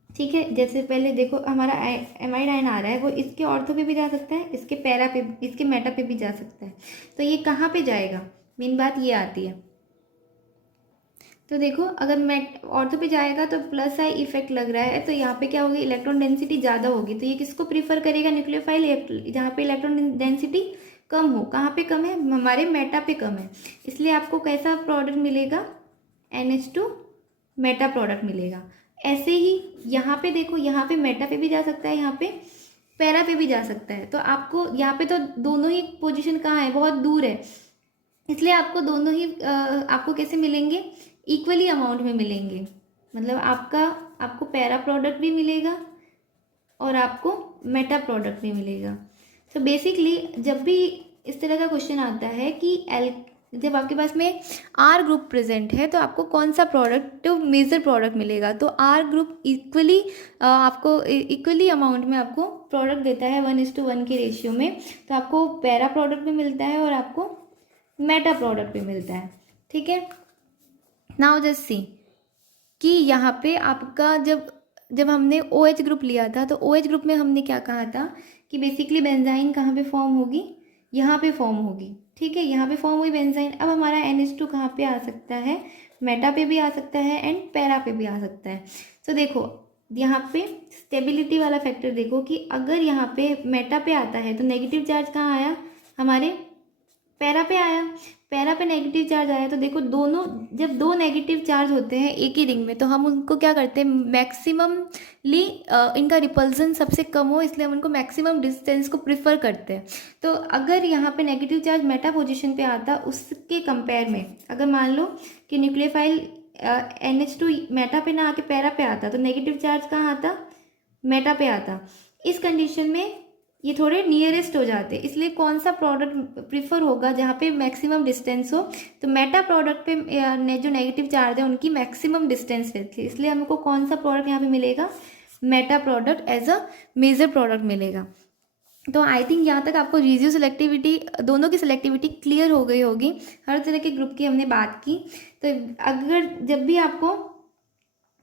ठीक है, जैसे पहले देखो हमारा एमाइड आयन आ रहा है, वो इसके ऑर्थो पे भी जा सकता है, इसके पैरा पे, इसके मेटा पे भी जा सकता है। तो ये कहाँ पे जाएगा, मेन बात ये आती है। तो देखो अगर ऑर्थो पे जाएगा तो प्लस आई इफेक्ट लग रहा है, तो यहाँ पे क्या होगी, इलेक्ट्रॉन डेंसिटी ज़्यादा होगी। तो ये किसको प्रीफर करेगा, न्यूक्लियोफाइल, जहाँ पे इलेक्ट्रॉन डेंसिटी कम हो। कहाँ पे कम है, हमारे मेटा पे कम है, इसलिए आपको कैसा प्रोडक्ट मिलेगा, NH2 मेटा प्रोडक्ट मिलेगा। ऐसे ही यहाँ पे देखो, यहाँ पे मेटा पे भी जा सकता है, यहाँ पे पैरा पे भी जा सकता है। तो आपको यहाँ पे तो दोनों ही पोजीशन कहाँ है, बहुत दूर है, इसलिए आपको दोनों ही आपको कैसे मिलेंगे, इक्वली अमाउंट में मिलेंगे। मतलब आपको पैरा प्रोडक्ट भी मिलेगा और आपको मेटा प्रोडक्ट भी मिलेगा। तो बेसिकली जब भी इस तरह का क्वेश्चन आता है कि जब आपके पास में R ग्रुप प्रेजेंट है तो आपको कौन सा प्रोडक्ट मेजर प्रोडक्ट मिलेगा, तो R ग्रुप इक्वली अमाउंट में आपको प्रोडक्ट देता है 1:1 के रेशियो में। तो आपको पैरा प्रोडक्ट भी मिलता है और आपको मेटा प्रोडक्ट भी मिलता है, ठीक है। नाउ जस्ट सी कि यहाँ पे आपका जब हमने OH ग्रुप लिया था तो OH ग्रुप में हमने क्या कहा था कि बेसिकली बेंजाइन कहाँ पे फॉर्म होगी, यहाँ पे फॉर्म होगी, ठीक है, यहाँ पे फॉर्म हुई बेंजाइन। अब हमारा NH2 कहाँ पे आ सकता है, मेटा पे भी आ सकता है एंड पैरा पे भी आ सकता है। तो देखो यहाँ पे स्टेबिलिटी वाला फैक्टर देखो कि अगर यहाँ पे मेटा पे आता है तो नेगेटिव चार्ज कहाँ आया, हमारे पैरा पे आया। पैरा पे नेगेटिव चार्ज आया तो देखो दोनों, जब दो नेगेटिव चार्ज होते हैं एक ही रिंग में तो हम उनको क्या करते हैं, मैक्सिममली इनका रिपल्सन सबसे कम हो, इसलिए हम उनको मैक्सिमम डिस्टेंस को प्रिफर करते हैं। तो अगर यहाँ पे नेगेटिव चार्ज मेटा पोजीशन पे आता, उसके कंपेयर में अगर मान लो कि न्यूक्लियोफाइल NH2 मेटा पे ना आके पैरा पे आता तो नेगेटिव चार्ज कहाँ आता, मेटा पे आता। इस कंडीशन में ये थोड़े नियरेस्ट हो जाते, इसलिए कौन सा प्रोडक्ट प्रिफर होगा जहाँ पे मैक्सिमम डिस्टेंस हो, तो मेटा प्रोडक्ट पे जो नेगेटिव चार्ज है उनकी मैक्सिमम डिस्टेंस रहती है, इसलिए हमको कौन सा प्रोडक्ट यहाँ पे मिलेगा, meta product as a major product मिलेगा। तो आई थिंक यहाँ तक आपको रेडियो सेलेक्टिविटी, दोनों की सेलेक्टिविटी क्लियर हो गई होगी, हर तरह के ग्रुप की हमने बात की। तो अगर जब भी आपको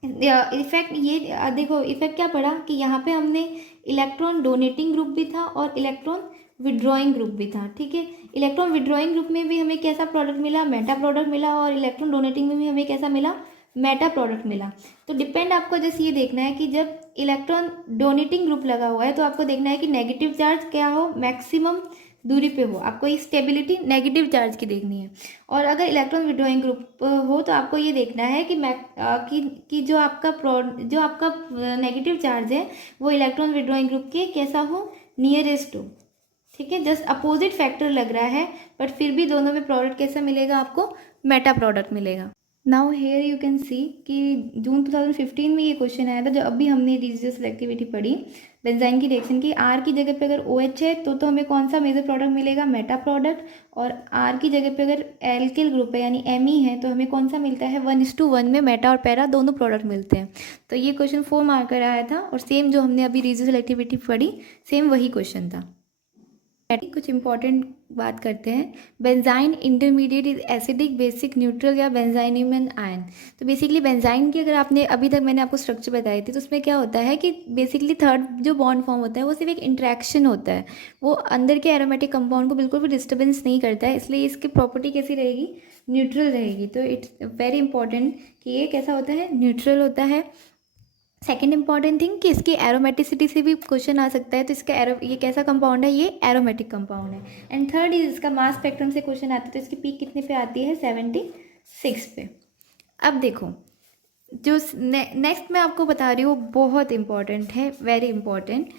इफेक्ट, ये देखो इफेक्ट क्या पड़ा कि यहाँ पे हमने इलेक्ट्रॉन डोनेटिंग ग्रुप भी था और इलेक्ट्रॉन विड्रॉइंग ग्रुप भी था, ठीक है। इलेक्ट्रॉन विड्रॉइंग ग्रुप में भी हमें कैसा प्रोडक्ट मिला, मेटा प्रोडक्ट मिला, और इलेक्ट्रॉन डोनेटिंग में भी हमें कैसा मिला, मेटा प्रोडक्ट मिला। तो डिपेंड आपको जैसे ये देखना है कि जब इलेक्ट्रॉन डोनेटिंग ग्रुप लगा हुआ है तो आपको देखना है कि नेगेटिव चार्ज क्या हो, मैक्सिमम दूरी पे हो, आपको ये स्टेबिलिटी नेगेटिव चार्ज की देखनी है। और अगर इलेक्ट्रॉन विड्रॉइंग ग्रुप हो तो आपको ये देखना है कि जो आपका नेगेटिव चार्ज है वो इलेक्ट्रॉन विड्रॉइंग ग्रुप के कैसा हो, नियरेस्ट हो, ठीक है। जस्ट अपोजिट फैक्टर लग रहा है बट फिर भी दोनों में प्रोडक्ट कैसा मिलेगा, आपको मेटा प्रोडक्ट मिलेगा। Now here you can see कि जून 2015 में ये क्वेश्चन आया था, जो अभी हमने रेडियो सेलेक्टिविटी पढ़ी बेंजाइन की रिएक्शन की। R की जगह पे अगर OH है तो हमें कौन सा मेजर प्रोडक्ट मिलेगा, मेटा प्रोडक्ट। और R की जगह पे अगर एल्किल ग्रुप है यानी Me है तो हमें कौन सा मिलता है, 1:1 में मेटा और पैरा दोनों प्रोडक्ट मिलते हैं। तो ये क्वेश्चन 4 मार्क कर आया था और सेम जो हमने अभी रेडियो सेलेक्टिविटी पढ़ी सेम वही क्वेश्चन था। कुछ इंपॉर्टेंट बात करते हैं। Benzene intermediate is acidic, basic, neutral या बेंजाइनियम आयन। तो बेसिकली बेंजाइन की अगर आपने अभी तक मैंने आपको स्ट्रक्चर बताई थी तो उसमें क्या होता है कि बेसिकली थर्ड जो बॉन्ड फॉर्म होता है वो सिर्फ एक इंट्रैक्शन होता है, वो अंदर के एरोमेटिक कंपाउंड को बिल्कुल भी डिस्टर्बेंस नहीं करता है, इसलिए इसकी प्रॉपर्टी कैसी रहेगी, न्यूट्रल रहेगी। तो इट्स वेरी इंपॉर्टेंट कि ये कैसा होता है, न्यूट्रल होता है। सेकेंड इंपॉर्टेंट थिंग कि इसकी एरोमेटिसिटी से भी क्वेश्चन आ सकता है, तो इसका ये कैसा कंपाउंड है, ये एरोमेटिक कंपाउंड है। एंड थर्ड इज इसका मास स्पेक्ट्रम से क्वेश्चन आता है, तो इसकी पीक कितने पे आती है, 76 पे। अब देखो जो नेक्स्ट मैं आपको बता रही हूँ बहुत इंपॉर्टेंट है, वेरी इंपॉर्टेंट।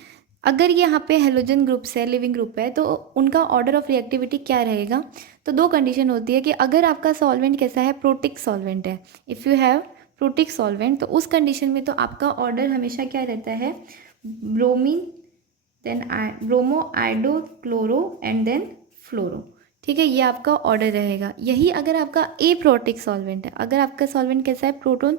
अगर ये यहाँ पे हेलोजन ग्रुप्स है, लिविंग ग्रुप है, तो उनका ऑर्डर ऑफ रिएक्टिविटी क्या रहेगा? तो दो कंडीशन होती है कि अगर आपका सॉल्वेंट कैसा है, प्रोटिक सॉल्वेंट है, if you have protic solvent, तो उस कंडीशन में तो आपका ऑर्डर हमेशा क्या रहता है, bromine, then bromo, iodo, chloro and then fluoro. ठीक है, ये आपका ऑर्डर रहेगा। यही अगर आपका ए प्रोटिक सॉल्वेंट है, अगर आपका सॉल्वेंट कैसा है, proton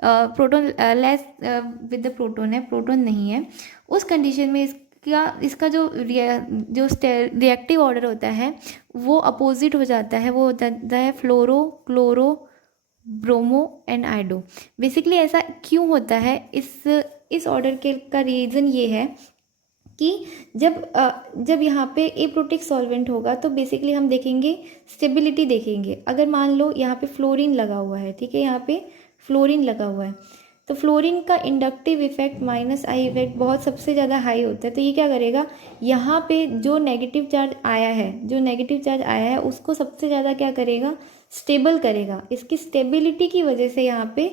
proton less with the proton है, प्रोटोन नहीं है, उस कंडीशन में इसका जो रिएक्टिव ऑर्डर होता है वो अपोजिट हो जाता है, वो हो जाता है fluoro, chloro, bromo and iodo. Basically ऐसा क्यों होता है, इस ऑर्डर के का रीज़न ये है कि जब यहाँ पे एप्रोटिक सॉल्वेंट होगा तो बेसिकली हम देखेंगे स्टेबिलिटी देखेंगे। अगर मान लो यहाँ पे फ्लोरीन लगा हुआ है, ठीक है, यहाँ पे फ्लोरीन लगा हुआ है, तो फ्लोरीन का inductive effect minus I effect बहुत सबसे ज़्यादा हाई होता है। तो ये क्या करेगा, यहाँ पे जो नेगेटिव चार्ज आया है, उसको सबसे ज़्यादा क्या करेगा, स्टेबल करेगा। इसकी स्टेबिलिटी की वजह से यहाँ पे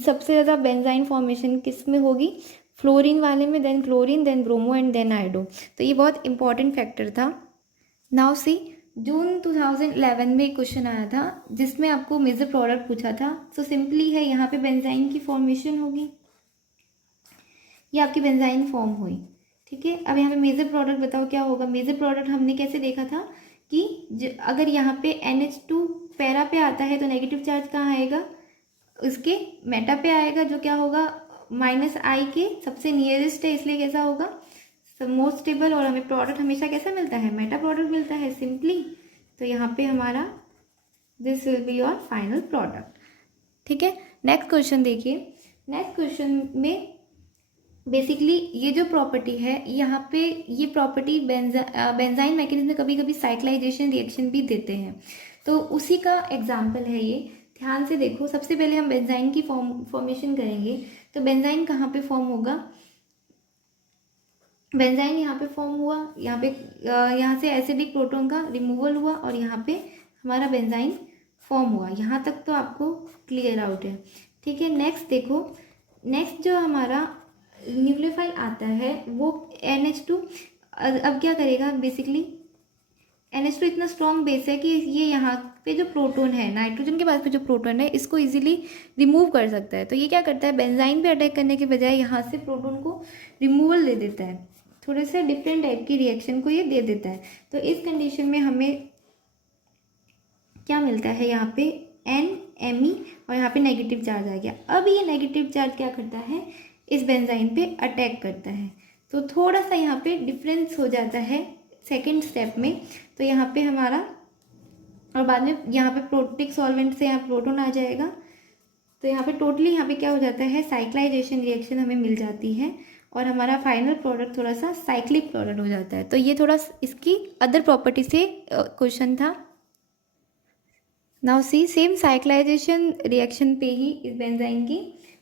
सबसे ज़्यादा बेंजाइन फॉर्मेशन किस में होगी, फ्लोरीन वाले में, then chlorine, then bromo and then iodo. तो ये बहुत इंपॉर्टेंट फैक्टर था। नाउ सी, जून 2011 में एक क्वेश्चन आया था जिसमें आपको मेजर प्रोडक्ट पूछा था। सो सिंपली है, यहाँ पे बेंजाइन की फॉर्मेशन होगी, ये आपकी बेंजाइन फॉर्म हुई। ठीक है, अब यहाँ पे मेजर प्रोडक्ट बताओ क्या होगा। मेजर प्रोडक्ट हमने कैसे देखा था कि अगर यहाँ पे NH2 पैरा पे आता है तो नेगेटिव चार्ज कहाँ आएगा, उसके मेटा पे आएगा, जो क्या होगा, माइनस आई के सबसे नियरेस्ट है, इसलिए कैसा होगा, मोस्ट स्टेबल। और हमें प्रोडक्ट हमेशा कैसा मिलता है, मेटा प्रोडक्ट मिलता है सिंपली। तो यहाँ पे हमारा this will be your final product. ठीक है, नेक्स्ट क्वेश्चन देखिए। नेक्स्ट क्वेश्चन में बेसिकली ये जो प्रॉपर्टी है, यहाँ पे ये प्रॉपर्टी बेंजाइन मैकेनिज्म में कभी कभी साइक्लाइजेशन रिएक्शन भी देते हैं, तो उसी का एग्जाम्पल है ये। ध्यान से देखो, सबसे पहले हम बेंजाइन की फॉर्मेशन करेंगे। तो बेंजाइन कहाँ पे फॉर्म होगा, बेंजाइन यहाँ पे फॉर्म हुआ, यहाँ से एसिडिक प्रोटोन का रिमूवल हुआ और यहाँ पे हमारा बेंजाइन फॉर्म हुआ। यहाँ तक तो आपको क्लियर आउट है। ठीक है, नेक्स्ट देखो, नेक्स्ट जो हमारा न्यूक्लियोफाइल आता है वो NH2। अब क्या करेगा, बेसिकली NH2 इतना स्ट्रॉन्ग बेस है कि ये यहाँ पे जो प्रोटोन है, नाइट्रोजन के पास पे जो प्रोटोन है, इसको इजीली रिमूव कर सकता है। तो ये क्या करता है, बेंजाइन पे अटैक करने के बजाय यहाँ से प्रोटोन को रिमूवल दे देता है, थोड़े से डिफरेंट टाइप की रिएक्शन को ये दे देता है। तो इस कंडीशन में हमें क्या मिलता है, यहाँ पे NMe और यहाँ पे नेगेटिव चार्ज आ गया। अब ये नेगेटिव चार्ज क्या करता है, इस बेंजाइन पे अटैक करता है। तो थोड़ा सा यहाँ पे डिफरेंस हो जाता है सेकेंड स्टेप में। तो यहाँ पे हमारा, और बाद में यहाँ पे प्रोटिक सॉल्वेंट से यहाँ प्रोटोन आ जाएगा। तो यहाँ पे टोटली यहाँ पे क्या हो जाता है, साइक्लाइजेशन रिएक्शन हमें मिल जाती है और हमारा फाइनल प्रोडक्ट थोड़ा सा साइक्लिक प्रोडक्ट हो जाता है। तो ये थोड़ा इसकी अदर प्रॉपर्टी से क्वेश्चन था। नाउ सी, सेम साइक्लाइजेशन रिएक्शन पे ही इस बेंजाइन की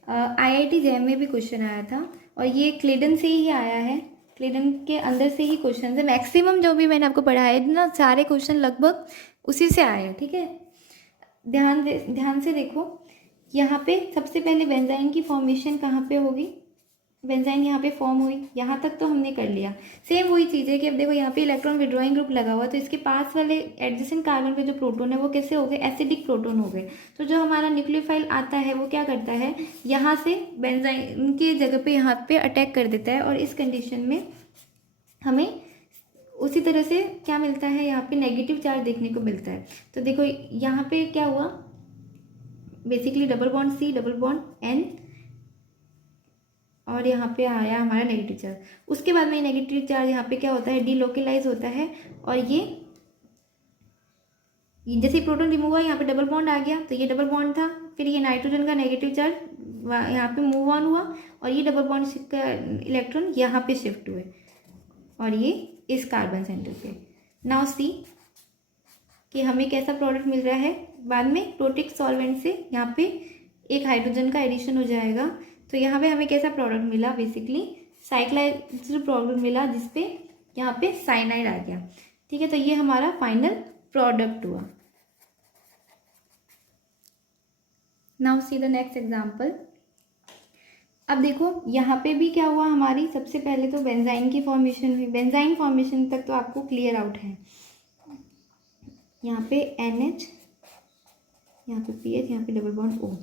IIT जैम में भी क्वेश्चन आया था और ये क्लेडन से ही आया है, क्लेडन के अंदर से ही क्वेश्चन है। मैक्सिमम जो भी मैंने आपको पढ़ाया है ना, सारे क्वेश्चन लगभग उसी से आए हैं। ठीक है, ध्यान से देखो, यहाँ पे सबसे पहले बेंजाइन की फॉर्मेशन कहाँ पे होगी, बेंजाइन यहाँ पे फॉर्म हुई, यहाँ तक तो हमने कर लिया। सेम वही चीज़ है कि अब देखो यहाँ पे इलेक्ट्रॉन विड्रॉइंग ग्रुप लगा हुआ, तो इसके पास वाले एडजेसेंट कार्बन पे जो प्रोटोन है वो कैसे हो गए, एसिडिक प्रोटोन हो गए। तो जो हमारा न्यूक्लियोफाइल आता है वो क्या करता है, यहाँ से बेंजाइन की जगह पे यहाँ पे अटैक कर देता है और इस कंडीशन में हमें उसी तरह से क्या मिलता है, यहाँ पे नेगेटिव चार्ज देखने को मिलता है। तो देखो यहाँ पे क्या हुआ, basically double bond C, double bond N, और यहाँ पे आया हमारा नेगेटिव चार्ज। उसके बाद में नेगेटिव चार्ज यहाँ पे क्या होता है, डीलोकलाइज होता है और ये जैसे प्रोटोन रिमूव हुआ, यहाँ पे डबल बॉन्ड आ गया, तो ये डबल बॉन्ड था, फिर ये नाइट्रोजन का नेगेटिव चार्ज यहाँ पे मूव ऑन हुआ और ये डबल बॉन्ड का इलेक्ट्रॉन यहाँ पे शिफ्ट हुए और ये इस कार्बन सेंटर पे। नाउ सी कि हमें कैसा प्रोडक्ट मिल रहा है, बाद में प्रोटिक सॉल्वेंट से यहाँ पे एक हाइड्रोजन का एडिशन हो जाएगा। तो यहाँ पे हमें कैसा प्रोडक्ट मिला, बेसिकली साइक्लाइज्ड प्रोडक्ट मिला जिसपे यहाँ पे साइनाइड आ गया। ठीक है, तो ये हमारा फाइनल प्रोडक्ट हुआ। Now see the next example. अब देखो यहाँ पे भी क्या हुआ, हमारी सबसे पहले तो बेंजाइन की फॉर्मेशन हुई। बेंजाइन फॉर्मेशन तक तो आपको क्लियर आउट है। यहाँ पे NH, यहाँ पे PH, यहाँ पे डबल बॉन्ड O।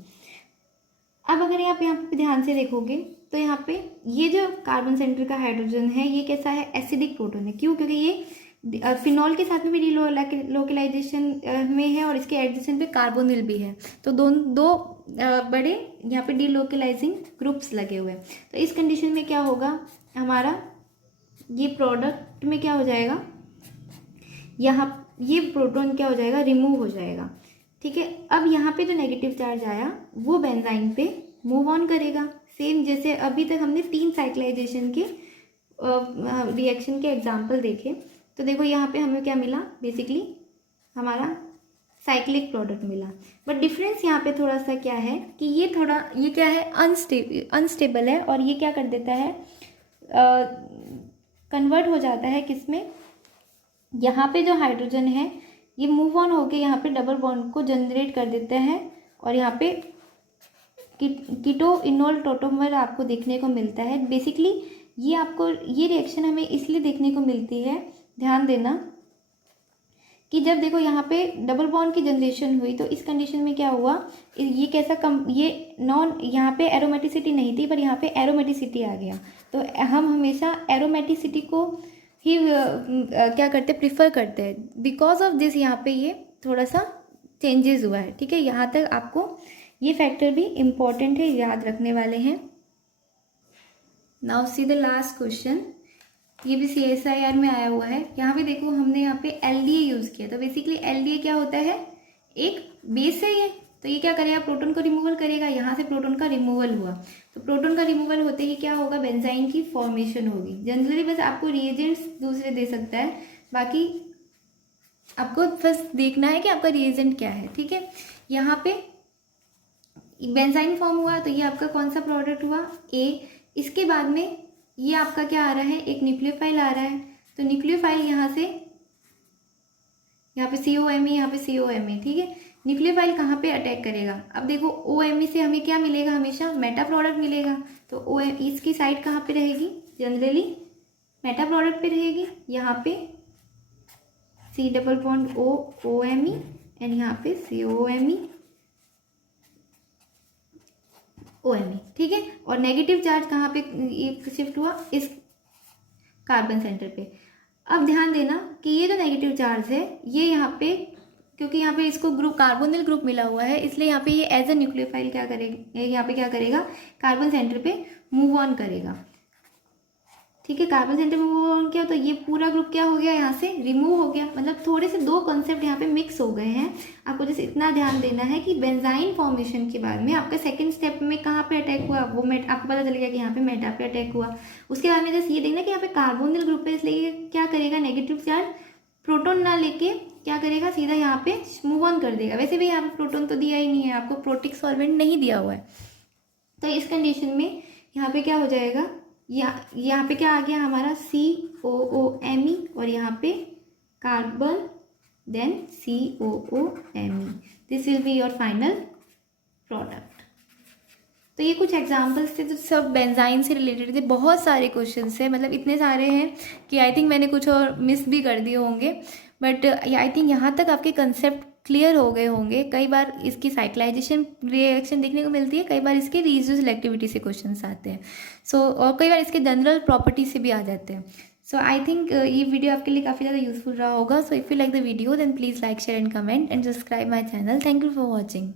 अब अगर आप यहाँ पे ध्यान से देखोगे तो यहाँ पे ये जो कार्बन सेंटर का हाइड्रोजन है ये कैसा है, एसिडिक प्रोटॉन है। क्यों? क्योंकि ये फिनॉल के साथ में भी लोकलाइजेशन में है और इसके एडजेसेंट पे कार्बोनिल भी है। तो दो बड़े यहाँ पे डीलोकलाइजिंग ग्रुप्स लगे हुए हैं। तो इस कंडीशन में क्या होगा, हमारा ये प्रोडक्ट में क्या हो जाएगा, यहाँ ये प्रोटॉन क्या हो जाएगा, रिमूव हो जाएगा। ठीक है, अब यहाँ पे जो नेगेटिव चार्ज आया वो बेंजाइन पे मूव ऑन करेगा। सेम जैसे अभी तक हमने 3 साइक्लाइजेशन के रिएक्शन के एग्जाम्पल देखे। तो देखो यहाँ पे हमें क्या मिला, बेसिकली हमारा साइक्लिक प्रोडक्ट मिला। बट डिफरेंस यहाँ पे थोड़ा सा क्या है कि ये क्या है, अनस्टेबल है और ये क्या कर देता है, कन्वर्ट हो जाता है किसमें, यहाँ पे जो हाइड्रोजन है ये मूव ऑन होके यहाँ पे डबल बॉन्ड को जनरेट कर देते हैं और यहाँ पे कीटो इनोल टोटोमर आपको देखने को मिलता है। बेसिकली ये रिएक्शन हमें इसलिए देखने को मिलती है, ध्यान देना कि जब देखो यहाँ पे डबल बॉन्ड की जनरेशन हुई तो इस कंडीशन में क्या हुआ, ये कैसा ये यहाँ पे एरोमेटिसिटी नहीं थी पर यहाँ पे एरोमेटिसिटी आ गया। तो हम हमेशा एरोमेटिसिटी को ही क्या करते, प्रिफर करते हैं। बिकॉज ऑफ दिस यहाँ पे ये थोड़ा सा चेंजेस हुआ है। ठीक है, यहाँ तक आपको ये फैक्टर भी इम्पॉर्टेंट है, याद रखने वाले हैं। Now see the last question, ये भी CSIR में आया हुआ है। यहाँ पे देखो हमने यहाँ पे LDA यूज़ किया। तो बेसिकली LDA क्या होता है, एक बेस है ये। तो ये क्या करेगा, प्रोटॉन को रिमूवल करेगा। यहाँ से प्रोटॉन का रिमूवल हुआ तो प्रोटॉन का रिमूवल होते ही क्या होगा, बेंजाइन की फॉर्मेशन होगी। जनरली बस आपको रिएजेंट्स दूसरे दे सकता है, बाकी आपको बस देखना है कि आपका रिएजेंट क्या है। ठीक है, यहाँ पे बेंजाइन फॉर्म हुआ तो ये आपका कौन सा प्रोडक्ट हुआ, A। इसके बाद में ये आपका क्या आ रहा है, एक न्यूक्लियोफाइल आ रहा है। तो न्यूक्लियोफाइल यहाँ से, यहाँ पे COMe, यहाँ पे COMe। ठीक है, न्यूक्लियोफाइल कहाँ पे अटैक करेगा, अब देखो OMe से हमें क्या मिलेगा, हमेशा मेटा प्रोडक्ट मिलेगा। तो इसकी साइड कहाँ पे रहेगी, जनरली मेटा प्रोडक्ट पे रहेगी। यहाँ पे C double bond OMe and यहाँ पे COMe OMe। ठीक है, और नेगेटिव चार्ज कहाँ पे शिफ्ट हुआ, इस कार्बन सेंटर पे। अब ध्यान देना कि ये जो नेगेटिव चार्ज है ये यहाँ पे, क्योंकि यहाँ पे इसको ग्रुप कार्बोनिल ग्रुप मिला हुआ है, इसलिए यहाँ पे ये एज अ न्यूक्लियोफाइल क्या करेगा, यहाँ पे क्या करेगा, कार्बन सेंटर पे मूव ऑन करेगा। ठीक है, कार्बन सेंटर पे मूव ऑन किया तो ये पूरा ग्रुप क्या हो गया, यहाँ से रिमूव हो गया। मतलब थोड़े से दो कॉन्सेप्ट यहाँ पे मिक्स हो गए हैं। आपको जैसे इतना ध्यान देना है कि बेंजाइन फॉर्मेशन के बाद में आपका सेकंड स्टेप में कहाँ पे अटैक हुआ, वो आपको पता चल गया कि यहाँ पे मेटा पे अटैक हुआ। उसके बाद में जैसे ये देखना कि यहाँ पे कार्बोनिल ग्रुप है, इसलिए क्या करेगा, नेगेटिव चार्ज प्रोटॉन ना लेके क्या करेगा, सीधा यहाँ पे मूव ऑन कर देगा। वैसे भी यहाँ पे प्रोटॉन तो दिया ही नहीं है, आपको प्रोटिक सॉल्वेंट नहीं दिया हुआ है। तो इस कंडीशन में यहाँ पे क्या हो जाएगा, यहाँ पे क्या आ गया हमारा COOMe और यहाँ पे carbon then COOMe। This will be your final product. तो ये कुछ एग्जाम्पल्स थे जो सब बेंजाइन से रिलेटेड थे। बहुत सारे क्वेश्चंस थे, मतलब इतने सारे हैं कि आई थिंक मैंने कुछ और मिस भी कर दिए होंगे, बट आई थिंक यहाँ तक आपके कंसेप्ट क्लियर हो गए होंगे। कई बार इसकी साइक्लाइजेशन रिएक्शन देखने को मिलती है, कई बार इसके रीयूज सेलेक्टिविटी से क्वेश्चंस आते हैं। और कई बार इसके जनरल प्रॉपर्टी से भी आ जाते हैं। सो आई थिंक ये वीडियो आपके लिए काफ़ी ज़्यादा यूजफुल रहा होगा। So if you like the video then please like, share and comment and subscribe my channel. Thank you for watching.